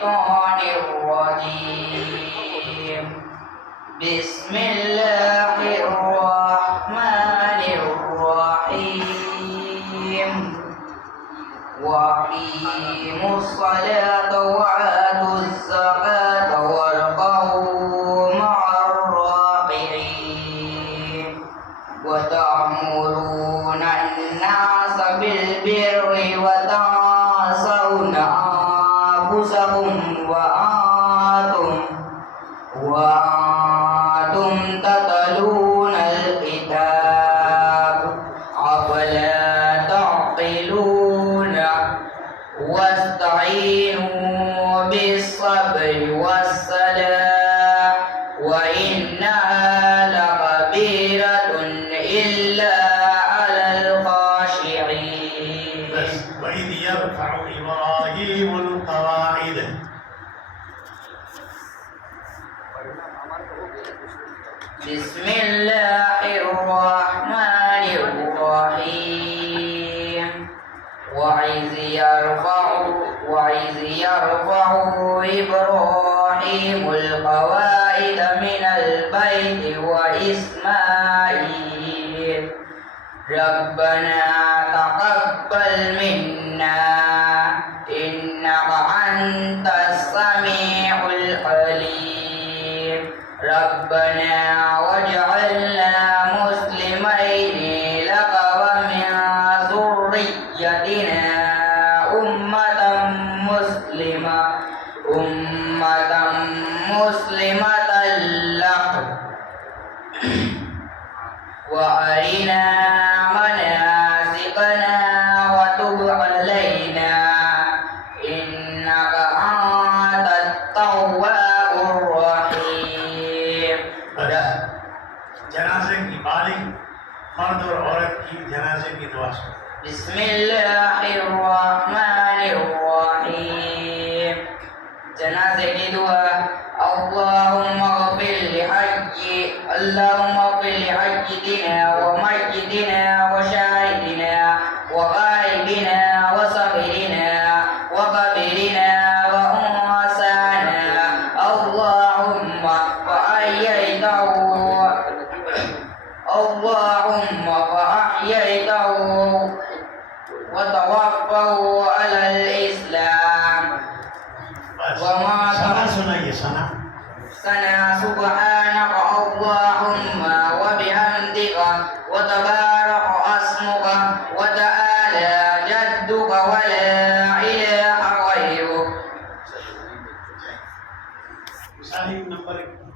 الشيطان الرجيم. بسم الله الرحمن الرحيم. وأقيموا الصلاة وآتوا الزكاة واركعوا مع الراكعين وتأمرون الناس بالبر وتنسون أنفسكم وأنتم تتلون الكتاب أفلا تعقلون واستعينوا بالصبر والصلاة وإنها لكبيرة إلا على الخاشعين. وإذ يرفع إبراهيم القواعد. بسم الله الرحمن الرحيم. وإذ يرفع إبراهيم القواعد من البيت وإسماعيل ربنا تقبل منا إنك أنت السميع العليم ربنا واجعلنا مسلمين لك ومن ذريتنا أمة مسلمة لك وأرنا مناسكنا وتب علينا إنك أنت التواب الرحيم. जनाजे की बालिग मर्द और औरत की जनाजे की दुआ सुनो. بسم الله الرحمن الرحيم. जनाजे की दुआ. اللهم اغفر لحجنا ومجدنا وشاهدنا وغائبنا وصغيرنا وكبيرنا وأنسانا اللهم فأحييته وتوفه على الإسلام وما सुनाइए सना. سبحانك اللهم وبحمدك وتبارك اسمك وتعالى جدك ولا إله غيرك. Saling number